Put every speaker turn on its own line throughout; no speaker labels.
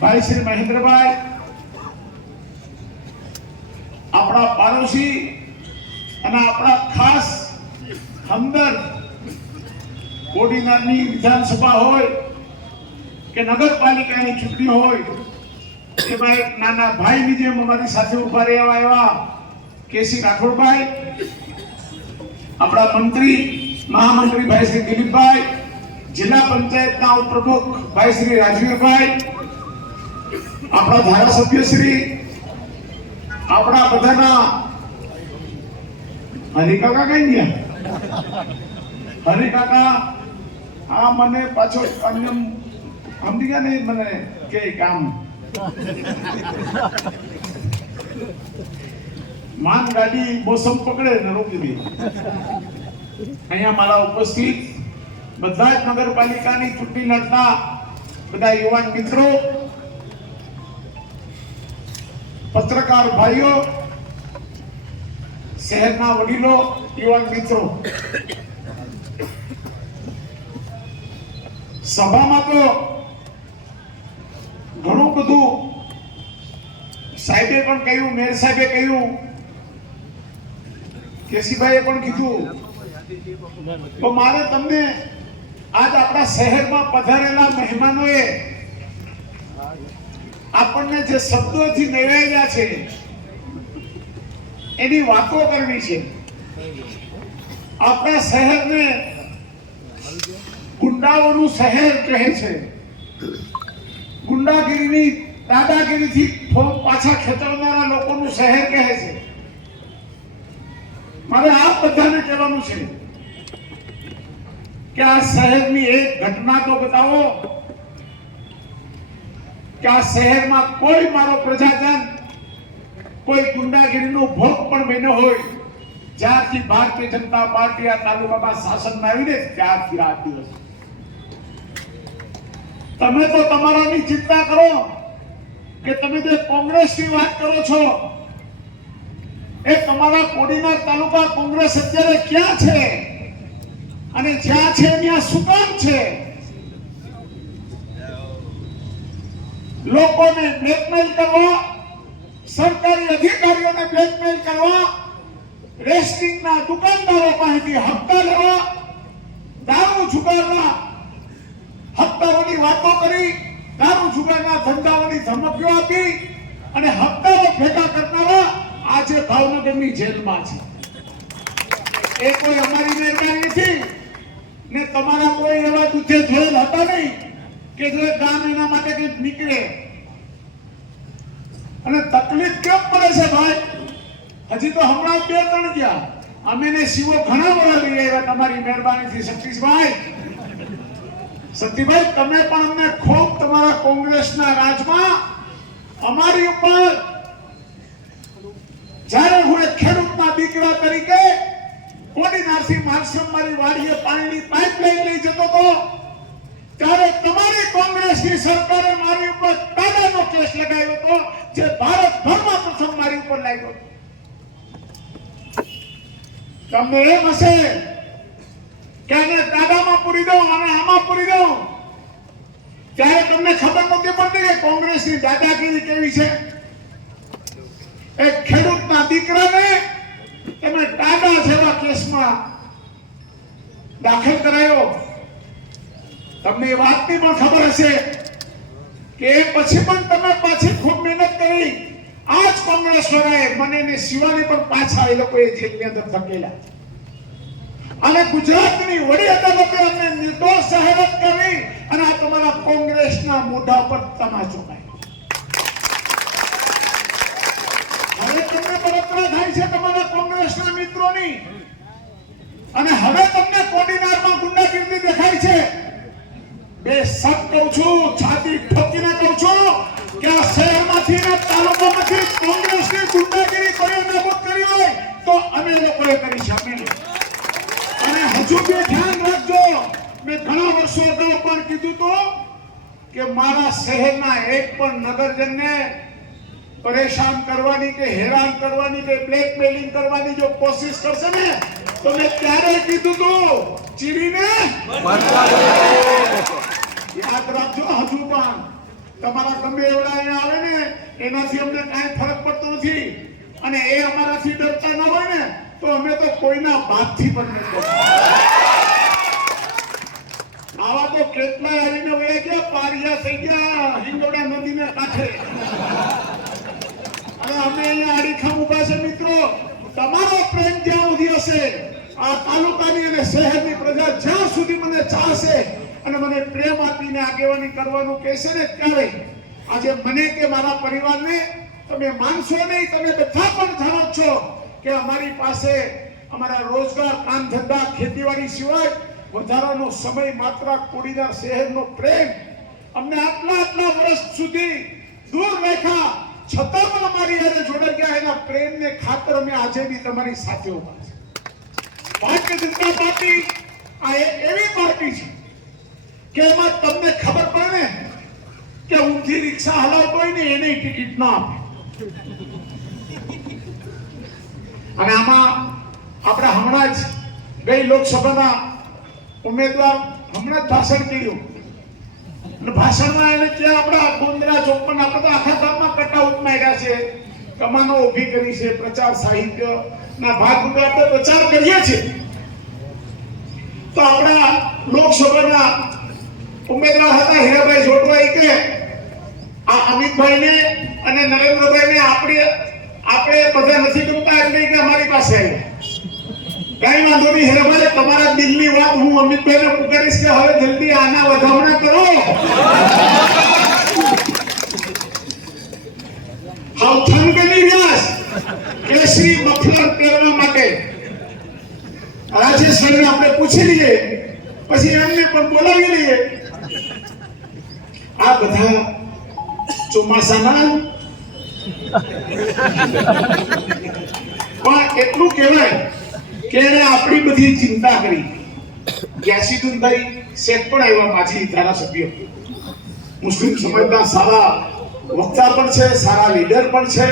ભાઈ શ્રી મહેન્દ્રભાઈ, આપણા પાડોશી અને આપણા ખાસ હમદર્દ કોડીનારની વિધાનસભા હોય કે નગરપાલિકાની ચૂંટણી હોય, કે ભાઈ નાના ભાઈની જેમ અમારી સાથે ઊભા રહેવા એવા કેસી રાઠોડભાઈ, આપણા મંત્રી, મહામંત્રી ભાઈ શ્રી દિલીપભાઈ, જિલ્લા પંચાયતના ઉપપ્રમુખ ભાઈ શ્રી રાજવીરભાઈ આપણા ધારાસભ્ય શ્રી, આપણા બધાના હરિકાકા કઈ ગયા? હરિકાકા, આ મને પાછો અન્ય સમજી ગયા નહીં મને કે કામ માન ગાડી મોસમ પકડે ને રોકી દે. અહીંયા મારા ઉપસ્થિત બધા જ નગરપાલિકાની ચૂંટણી લડતા બધા યુવાન મિત્રો પત્રકાર ભાઈઓ, શહેરના વડીલો, યુવાન મિત્રો. સભામાં તો ઘણું બધું સાહેબે પણ કહ્યું, મેયર સાહેબે કહ્યું કેસીભાઈએ પણ કીધું. તો મારે તમને આજ આપણા શહેરમાં પધારેલા મહેમાનોએ આપણને જે શબ્દોથી મેળવેલા છે, એની વાતો કરવી છે. આપણા શહેરને ગુંડાઓનું શહેર કહે છે. ગુંડાગીરીની દાદાગીરીથી પાછા ખેંચવનારા લોકોનું શહેર કહે છે. મારે આ બધાને કહેવાનું છે કે આ શહેરની એક ઘટના તો બતાવો. કે આ શહેરમાં કોઈ મારો પ્રજાજન, કોઈ ગુંડાગીરીનો ભોગ પણ બન્યો હોય, જ્યારથી ભારતીય જનતા પાર્ટી આ તાલુકામાં શાસનમાં આવીને ત્યારથી આ દિવસ. તમે તો તમારાની ચિંતા કરો કે તમે જે કોંગ્રેસની વાત કરો છો, એ તમારા કોડીના તાલુકા કોંગ્રેસ અત્યારે ક્યાં છે? અને જ્યાં છે, ત્યાં શું કામ છે? લોકોને બ્લેકમેલ કરવા, સરકારી અધિકારીઓને બ્લેકમેલ કરવા, રેસ્ટિંગના દુકાનદારો પાસેથી હપ્તા લેવા દારૂ જુગારના હપ્તાઓની વાતો કરી, દારૂ જુગારના ધંધાઓની ધમકીઓ આપી અને હપ્તાઓ ભેગા કરનારા આજે ભાવનગરની જેલમાં છે. એ કોઈ અમારી મહેરબાની નથી ને તમારા કોઈ એવા દુઃખે જોયેલ હતા નહીં? કે જો ગામ એના માટે કંઈક નીકળે. અને તકલીફ કેમ પડે છે ભાઈ? હજી તો હમણાં બે ત્રણ ગયા. અમે શિવો ઘણા બધા લઈ આવ્યા તમારી મહેરબાનીથી, સતીશભાઈ. સતીભાઈ તમે પણ અમને ખૂબ તમારા કોંગ્રેસના રાજમાં અમારી ઉપર જ્યારે હું એક ખેડૂતના દીકરા તરીકે કોડીનારથી માનસમ મારી વાડીએ પાણીની પાઇપલાઇન લઈ જતો હતો ત્યારે તમારી કોંગ્રેસની સરકારે મારી ઉપર કાયદાનો કેસ લગાવ્યો હતો, જે ભારતભરમાં પ્રથમ મારી ઉપર લાગ્યો. તમને એમ હશે કે આને દાદામાં પૂરી દઉં અને આમાં પૂરી દઉં? ત્યારે તમને ખબર નહોતી પડતી કે કોંગ્રેસની દાદાગીરી કેવી છે? એક ખેડૂતના દીકરાને એમણે દાદા જેવા કેસમાં દાખલ કરાયો. તમને એ વાતની પણ ખબર હશે કે પછી પણ તમે પાછી ખૂબ મહેનત કરી. આ જ કોંગ્રેસ વાળાએ મને ને શિવાને પણ પાછા એ લોકોએ જેલની અંદર ધકેલા. અને ગુજરાતની વડી અદાલતે અમને નિર્દોષ જાહેરાત કરી અને આ તમારા કોંગ્રેસના મોઢા પર તમાચો હવે તમને બળતરા થાય છે તમારા કોંગ્રેસના મિત્રોની. અને હવે તમને કોડીનારમાં ગુંડાગીરી દેખાય છે બે સબ કહું છું, છાતી ઠોકીને કહું છું કે આ શહેરમાંથી ને તાલુકામાંથી કોંગ્રેસની ગુંડાગીરી નાબૂદ કરી હોય તો અમે લોકોએ કરી છે, અમે અને હજુ બે ધ્યાન રાખજો. મેં ઘણા વર્ષો અગાઉ પણ કીધું તો કે મારા શહેરના એક પણ નગરજનને પરેશાન કરવાની કે હેરાન કરવાની કે બ્લેકમેલિંગ કરવાની જો કોશિશ કરશે ને, તો મેં ત્યારે કીધું તું ચીડીને યાદ રાખજો હજુ પણ. તમારા ગમે એવડા અહીંયા આવે ને, એનાથી અમને કાંઈ ફરક પડતો નથી. અને એ અમારાથી ડરતા ન હોય ને, તો અમે તો કોઈના બાપથી પણ નથી આવા તો કેટલા આવીને વયા ગયા, પારિયા થઈ ગયા હિંગોડા નદીને કાંઠે. અને અમે અહીંયા આડીખામ ઊભા છે મિત્રો. તમારો પ્રેમ જ્યાં સુધી હશે, આ તાલુકાની અને શહેરની પ્રજા જ્યાં સુધી મને ચાહશે અને મને પ્રેમ આપીને આગેવાની કરવાનું કહેશે ને ત્યારે આજે મને કે મારા પરિવારને તમે માનશો નહીં, તમે બધા પણ જાણો છો કે અમારી પાસે અમારા રોજગાર, કામ ધંધા, ખેતીવાડી સિવાય વધારાનો સમય માત્ર કોડીનાર શહેરનો પ્રેમ અમને આટલા આટલા વર્ષ સુધી દૂર રેખા છતાં પણ અમારી હારે જોડાઈ ગયા. એના પ્રેમને ખાતર અમે આજે બી તમારી સાથે ઊભા છે ભારતીય જનતા પાર્ટી આ એક એવી પાર્ટી છે કે એમાં તમને ખબર પડે કે ઊંધી રિક્ષા હલાવતો હોય ને એને ટિકિટ ના આપે. અને આમાં આપણે હમણાં જ ગઈ લોકસભાના ઉમેદવાર હમણાં જ ભાષણ કર્યું. ભાષણમાં એને કે આપણા ગોંદરા ચોપન આપણે તો આખા ગામમાં કટાઉટ માર્યા છે. કમાનો ઊભી કરી છે, પ્રચાર સાહિત્ય ના ભાગરૂપે આપણે પ્રચાર કરીએ છીએ. તો આપણા લોકસભાના ઉમેદવાર હતા, હીરાભાઈ જોટવાઈ કે આ અમિતભાઈને અને નરેન્દ્રભાઈને આપણે આપણે બધા નથી ગમતા, એટલે કે અમારી પાસે કઈ વાંધો નહીં, હીરાભાઈ, તમારા દિલની વાત હું અમિતભાઈને પુકારીશ કે હવે જલ્દી આના વધામણા કરો. હાવ થનગની એ શ્રી મફલર પહેરવા માટે. રાજેશભાઈને આપણે પૂછી લઈએ, પછી એમને પણ બોલાવી લઈએ. આ બધા ચોમાસાના પણ એટલું કહેવાય કે એને આપણી બધી ચિંતા કરી. ગ્યાસીદુનભાઈ શેખ પણ આવ્યા, માજી ધારાસભ્ય. મુસ્લિમ સમાજના સારા વક્તા પણ છે, સારા લીડર પણ છે.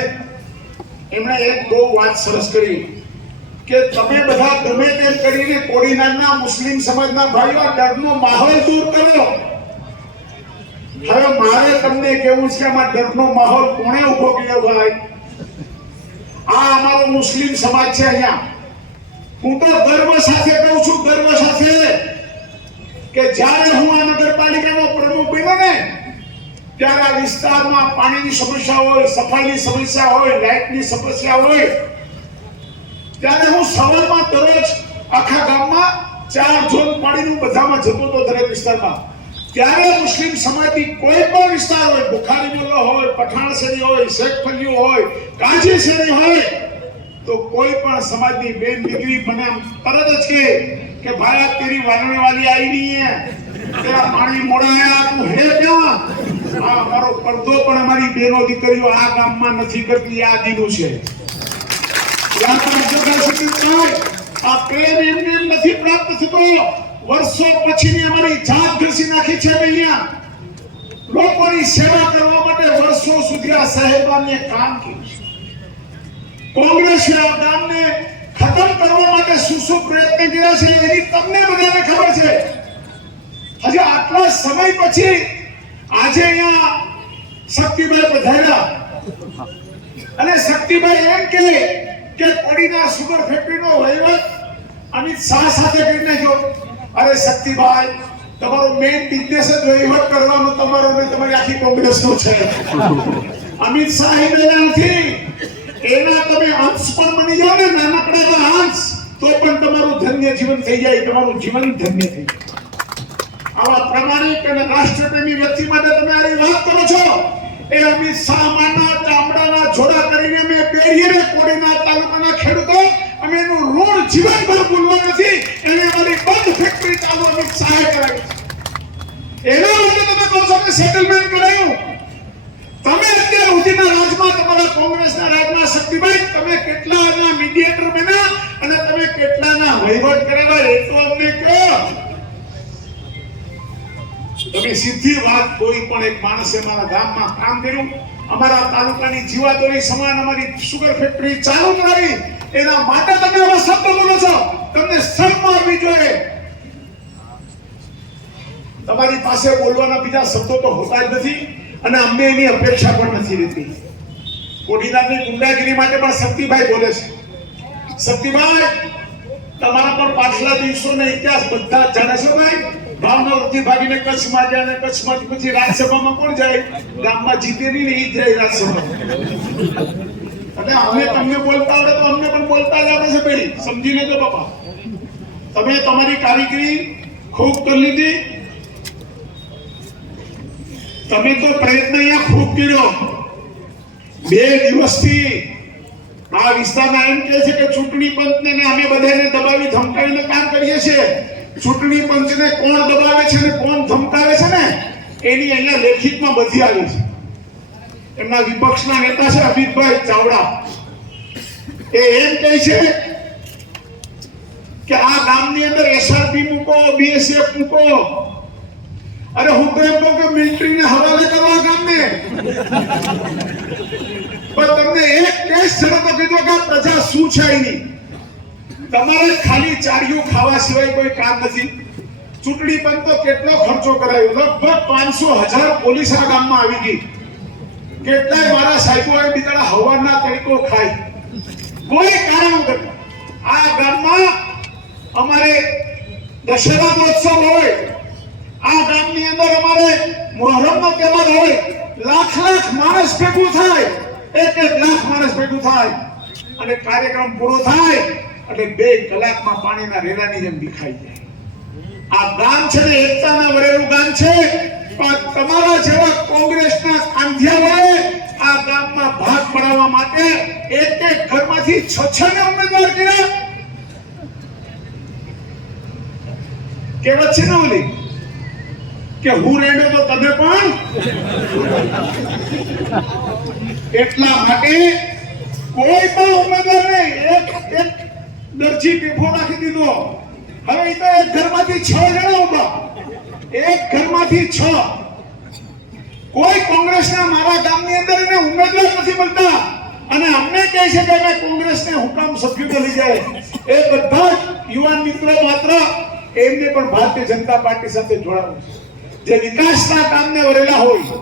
એમણે એક બહુ વાત સરસ કરી કે તમે બધા ગમે તેમ કરીને કોડીનારના મુસ્લિમ સમાજના ભાઈઓ ડરનો માહોલ દૂર કરો. હવે મારે તમને કેવું છે, આમાં ડરનો માહોલ કોણે ઊભો કર્યો ભાઈ? આ અમારો મુસ્લિમ સમાજ છે અહીંયા. હું તો ગર્વ સાથે કહું છું, ગર્વ સાથે, કે જ્યારે હું આ નગરપાલિકાનો પ્રમુખ બન્યો ને, ત્યારે આ વિસ્તારમાં પાણીની સમસ્યા હોય, સફાઈની સમસ્યા હોય, લાઇટની સમસ્યા હોય, ત્યારે હું સવારમાં દરરોજ આખા ગામમાં ચાર ઝોન પાણીનું બધામાં જતો હતો દરેક વિસ્તારમાં. ત્યારે મુસ્લિમ સમાજની કોઈ પણ વિસ્તાર હોય, બુખારી મોલ્લો હોય, પઠાણ શેરી હોય, શેખ ફલિયું હોય કાજી શેરી હોય, તો કોઈ પણ સમાજની બેન દીકરી મને તરત જ કે કે ભાઈ, આ તેરી વાલણે વાલી આવી નહીં હે. તેરા પાણી મોડાયા તું હે ક્યાં? આ મારો પડદો પણ અમારી બેનો દીકરીઓ આ ગામમાં નથી કરતી, આ દીનું છે. આ પ્રેમ એમને એમ નથી પ્રાપ્ત થતો. વર્ષો પછીની અમારી જાત ઘસી નાખી છે અહીંયા લોકોની સેવા કરવા માટે વર્ષો સુધી આ સાહેબાને કામ કર્યું કોંગ્રેસે આ ગામને ખતમ કરવા માટે શું શું પ્રયત્ન કર્યા છે એની તમને બધાને ખબર છે. હજી આટલા સમય પછી આજે અહીંયા શક્તિભાઈ પધાર્યા. અને શક્તિભાઈ એમ કહે કે પડીના સુગર ફેક્ટરીનો વહીવટ અમિત શાહ સાથે કરી નાખ્યો અરે શક્તિભાઈ તમારો મેઇન બિઝનેસ જ વહીવટ કરવાનો તમારો ને તમારી આખી કોંગ્રેસનો છે. અમિત શાહ નથી એના તમે અંશ પણ બની જાઓ ને નાનકડા અંશ, તો પણ તમારું ધન્ય જીવન થઈ જાય, તમારું જીવન ધન્ય થઈ જાય. આવા પ્રમાણિક અને રાષ્ટ્રપ્રેમી વ્યક્તિ માટે તમે આ વાત કરો છો. એ અમિત શાહ માના ચામડાના જોડા કરીને મેં પહેરીએ કોડીના તાલુકાના ખેડૂતો, અમે એનું ઋણ જીવનભર ભૂલવા નથી, એને ફેક્ટરી સહાય કરાવી એના માટે તમે કહો છો કે સેટલમેન્ટ કરાયું. તમે અત્યાર સુધીના રાજમાં તમારા કોંગ્રેસના રાજમાં શક્તિભાઈ તમે કેટલાના મીડિયેટર બન્યા અને તમે કેટલાના વહીવટ કરેલા એ તો અમને કહો. તમે સીધી વાત કોઈ પણ એક માણસે મારા ગામમાં કામ કર્યું. અમારા તાલુકાની જીવાદોરી સમાન અમારી સુગર ફેક્ટરી ચાલુ કરાવી. એના માટે તમે આવા શબ્દ બોલો છો તમને શરમ આવવી જોઈએ તમારી પાસે બોલવાના બીજા શબ્દો તો હોતા જ નથી અને અમને એની અપેક્ષા પણ નથી રહેતી. કોડીનારની ગુંડાગીરી માટે પણ શક્તિભાઈ બોલે છે. શક્તિભાઈ, તમારા પણ પાછલા દિવસોનો ઇતિહાસ બધા જાણે છે ભાઈ? ભાવનગરથી ભાગીને કચ્છમાં જાય અને કચ્છમાંથી પછી રાજ્યસભામાં કોણ જાય? ગામમાં જીતે નહીં જાય રાજ્યસભામાં. અને અમને તમને બોલતા આવડે તો અમને પણ બોલતા જ આવડે છે ભાઈ. સમજી લેજો બાપા. તમે તમારી કારીગરી ખૂબ કરી લીધી. તમે તો પ્રયત્ન અહીંયા ખૂબ કર્યો. બે દિવસથી આ વિસ્તારમાં એમ કહે છે કે ચૂંટણી પંચને અમે બધાને દબાવી ધમકાવીને કામ કરીએ છીએ. ચૂંટણી પંચને કોણ દબાવે છે ને કોણ ધમકાવે છે ને, એની અહીંયા લેખિતમાં બધી આવી છે. એમના વિપક્ષના નેતા છે અમિતભાઈ ચાવડા. એ એમ કહે છે કે આ ગામની અંદર એસઆરપી મૂકો બીએસએફ મૂકો અરે હું એમ કહું કે મિલિટરીને હવાલે કરવા આ ગામને પણ તમને એક કેસ શરતો કીધો કે પ્રજા શું છે એની? તમારે ખાલી ચારિયું ખાવા સિવાય કોઈ કામ નથી. ચૂંટણી પંચ તો કેટલો ખર્ચો કરાયો? લગભગ પાંચસો હજાર પોલીસ આ ગામમાં આવી ગઈ. કેટલાય મારા સાહેબો એ બિચારા હવાના તરીકો ખાય. કોઈ કારણ વગર આ ગામમાં અમારે દશેરા મહોત્સવ હોય. આ ગામની અંદર અમારે મોહરમમાં તહેવાર હોય લાખ લાખ માણસ ભેગું થાય. એક એક લાખ માણસ ભેગું થાય. અને કાર્યક્રમ પૂરો થાય એટલે બે કલાકમાં પાણીના રેલાની જેમ દેખાઈ જાય. આ ગામ છે ને એકતાના વરેલું ગામ છે. પણ તમારા જેવા કોંગ્રેસના કાંધિયાઓએ આ ગામમાં ભાગ પડાવવા માટે એક એક ઘરમાંથી છ છ ને ઉમેદવાર કર્યા. કહેવત છે ને ઓલી? કે હું રેડો તો તમે પણ? એટલા માટે કોઈ પણ ઉમેદવાર નહીં એક એક દરજી પેફો નાખી દીધો. હવે એ તો એક ઘરમાંથી છ જણા ઊભા. એક ઘરમાંથી છ. કોઈ કોંગ્રેસના મારા ગામની અંદર એને ઉમેદવાર નથી મળતા. અને અમને કહે છે કે અમે કોંગ્રેસને હુકામ સભ્યો લઈ જાય. એ બધા યુવાન મિત્રો માત્ર એમને પણ ભારતીય જનતા પાર્ટી સાથે જોડાવું છે. જે વિકાસના કામને વરેલા હોય,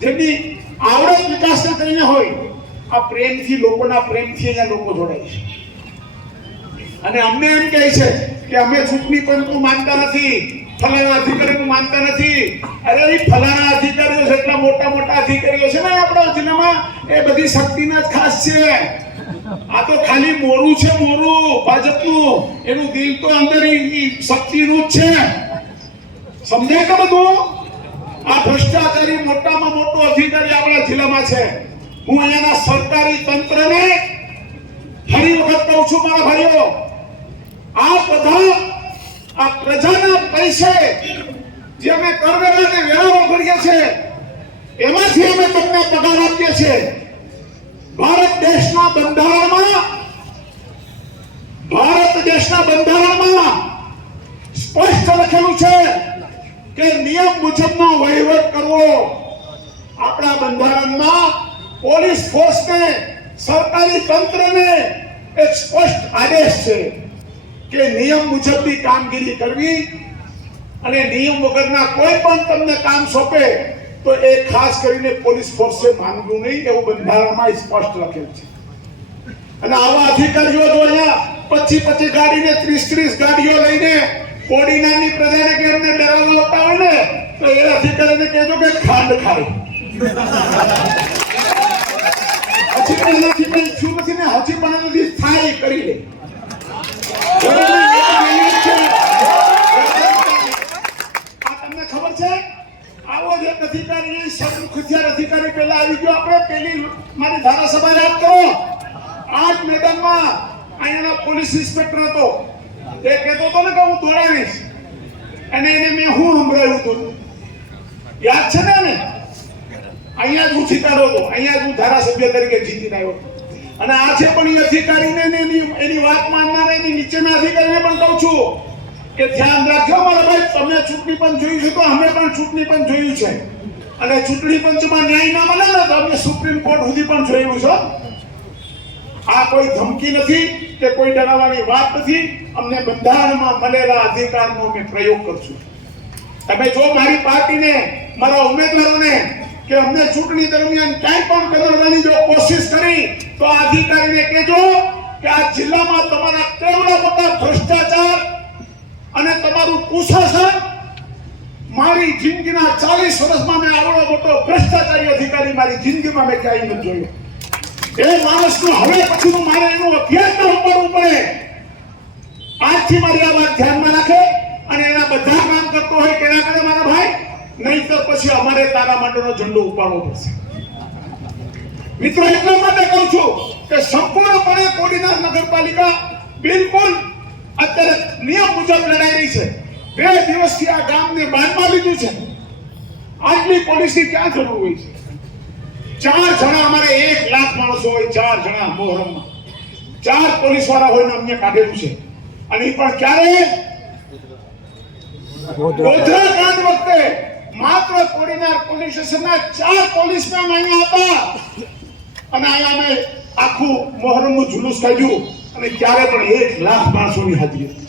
જેમની આવડત વિકાસને કરીને હોય, આ પ્રેમથી લોકોના પ્રેમથી અહીંયા લોકો જોડાય છે. અને અમને એમ કહે છે કે અમે ચૂંટણી પંચનું માનતા નથી, ફલાણા અધિકારીનું માનતા નથી. અરે ફલાણા અધિકારીઓ છે, એટલા મોટા મોટા અધિકારીઓ છે ને આપણા જિલ્લામાં, એ બધી શક્તિના જ ખાસ છે. આ તો ખાલી મોરું છે, મોરું, ભાજપનું. એનું દિલ તો અંદર શક્તિનું જ છે. સમજાય કે બધું આ ભ્રષ્ટાચારી મોટામાં મોટો અધિકારી આપણા જિલ્લામાં છે. હું અહીંયાના સરકારી તંત્રને ફરી વખત કહું છું, મારા ભાઈઓ, આ બધા આ પ્રજાના પૈસે જે અમે કરવેરાને વેરા ભરીએ છે, એમાંથી અમે તમને પગાર આપીએ છીએ. ભારત દેશના બંધારણમાં, ભારત દેશના બંધારણમાં સ્પષ્ટ લખેલું છે કે નિયમ મુજબનો વહીવટ કરવો. આપણા બંધારણમાં પોલીસ ફોર્સને, સરકારી તંત્રને એક સ્પષ્ટ આદેશ છે કે નિયમ મુજબની કામગીરી કરવી અને નિયમ વગરના કોઈ પણ તમને કામ સોંપે તો એ ખાસ કરીને પોલીસ ફોર્સે માનવું નહીં એવું બંધારણમાં સ્પષ્ટ લખેલ છે. અને આવા અધિકારીઓ જો અહીંયા પચીસ પચીસ ગાડીને ત્રીસ ત્રીસ ગાડીઓ લઈને કોડીનાની પ્રજાને કે અમને ડરાવવા આવતા ને, તો એ અધિકારીને કહેજો કે ખાંડ ખાય હજી પણ નથી પણ શું નથી ને હજી પણ નથી થાય કરી લે. તમને ખબર છે? આવો જ એક અધિકારી ખુશિયાર અધિકારી પહેલા આવી ગયો. આપણે પેલી મારી ધારાસભા યાદ કરો. આ જ મેદાનમાં અહીંયાનો પોલીસ ઇન્સ્પેક્ટર હતો. એ કહેતો હતો ને કે હું દોડાવીશ અને એને મેં હું સંભળાવ્યું હતું. યાદ છે ને અહીંયા જ હું જીતાડો હતો અહીંયા જ હું ધારાસભ્ય તરીકે જીતીને આવ્યો અને આ છે પણ એ અધિકારીને એની એની વાત માનનારા એની નીચેના અધિકારીને પણ કહું છું કે ધ્યાન રાખજો મારા ભાઈ, તમે ચૂંટણી પણ જોયું છે તો અમે પણ ચૂંટણી પણ જોયું છે. અને ચૂંટણી પંચમાં ન્યાય ના મળે ને તો અમે સુપ્રીમ કોર્ટ સુધી પણ જોયું છે. આ કોઈ ધમકી નથી કે કોઈ ડરાવવાની વાત નથી. અમને બંધારણમાં મળેલા અધિકારનો અમે પ્રયોગ કરશું. તમે જો મારી પાર્ટીને, મારા ઉમેદવારોને કે અમને ચૂંટણી દરમિયાન ક્યાંય પણ બદલવાની જો કોશિશ કરી, તો આ અધિકારીને કહેજો કે આ જિલ્લામાં તમારા કેવડા મોટા ભ્રષ્ટાચાર અને તમારું કુશાસન, મારી જિંદગીના ચાલીસ વર્ષમાં મેં આવડો મોટો ભ્રષ્ટાચારી અધિકારી મારી જિંદગીમાં મેં ક્યાંય નથી જોયો. એ માણસનું હવે પછીનું મારે એનું અભ્યાસ ન કરવું પડે આજથી મારી આ વાત ધ્યાનમાં રાખે અને એના બધા કામ કરતો હોય તેના કરે મારા ભાઈ, નહીં તો પછી અમારે તારા માટેનો ઝંડો ઉપાડવો પડશે. મિત્રો, એટલા માટે કહું છું કે સંપૂર્ણપણે કોડીનાર નગરપાલિકા બિલકુલ અત્યારે નિયમ મુજબ લડાઈ રહી છે. બે દિવસથી આ ગામને બાંધમાં લીધું છે. આટલી પોલિસી ક્યાં જરૂર હોય છે? ચાર જણા અમારે એક લાખ માણસો હોય, ચાર જણા મોહરમમાં ચાર પોલીસવાળા હોય અમને કાઢેલું છે. અને પણ ક્યારે? ગોધરા કાંડ વખતે માત્ર કોડીનાર પોલીસ સ્ટેશનના ચાર પોલીસમેન અહીંયા હતા. અને અહીંયા અમે આખું મોહરમનું જુલુસ કાઢ્યું. અને ત્યારે પણ એક લાખ માણસોની હાજરી. હતી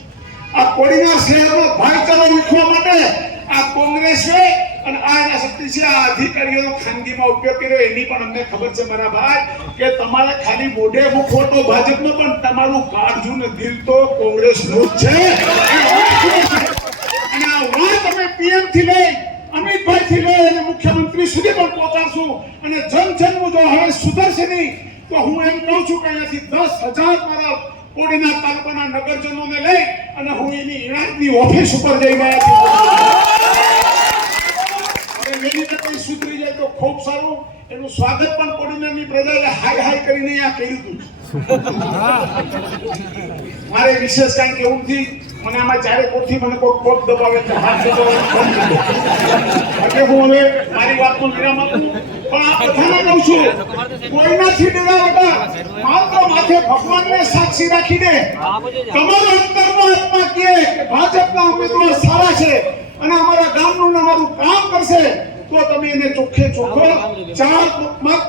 આ કોડીનાર શહેરનો ભાઈચારો વીખવા માટે આ કોંગ્રેસે અને આ શક્તિ છે આ અધિકારીઓ ખાનગીમાં ઉપયોગ કર્યો, એની પણ અમને ખબર છે મારા ભાઈ, કે તમારે ખાલી મોઢે મુખો તો ભાજપનો, પણ તમારું કાળજું દિલ તો કોંગ્રેસનું જ છે. અને આ વાત અમે પીએમથી લઈ, અમિતભાઈ થી લઈ અને મુખ્યમંત્રી સુધી પણ પહોંચાડશું. અને જન જન્મ જો હવે સુધરશે નહીં, તો હું એમ કહું છું કે અહીંયાથી દસ હજાર મારા કોડીના તાલુકાના નગરજનોને લઈ અને હું એની ઇરાકની ઓફિસ ઉપર જઈ ગયા છું વેલી તકે સુધરી જાય તો ખૂબ સારું. એનું સ્વાગત પણ કોડીનારની પ્રજાએ હાય હાય કરીને આ કર્યું મારે વિશેષ કાંઈ કેવું નથી. મને આમાં ચારે કોઠી મને કોઈ કોક દબાવે તો હાથ દબાવે. એટલે હું હવે મારી વાતનું વિરામ આપું. પણ આ બધાને કહું છું, કોઈનાથી ડરા વગર માત્ર માથે ભગવાનને સાક્ષી રાખીને તમારા અંતરનો આત્મા કહે, ભાજપના ઉમેદવાર સારા છે અને અમારા ગામનું અમારું કામ કરશે. તો તમે એને ચોખ્ખે ચોખ્ખો ચાર મત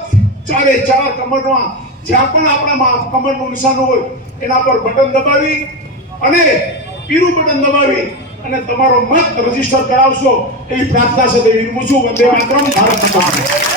ચારે ચાર કમરમાં જ્યાં પણ આપણામાં કમરનું નિશાન હોય એના પર બટન દબાવી અને પીરું બટન દબાવી અને તમારો મત રજિસ્ટર કરાવશો એવી પ્રાર્થના સાથે વિરમું છું. વંદે માતરમ. ભારત માતા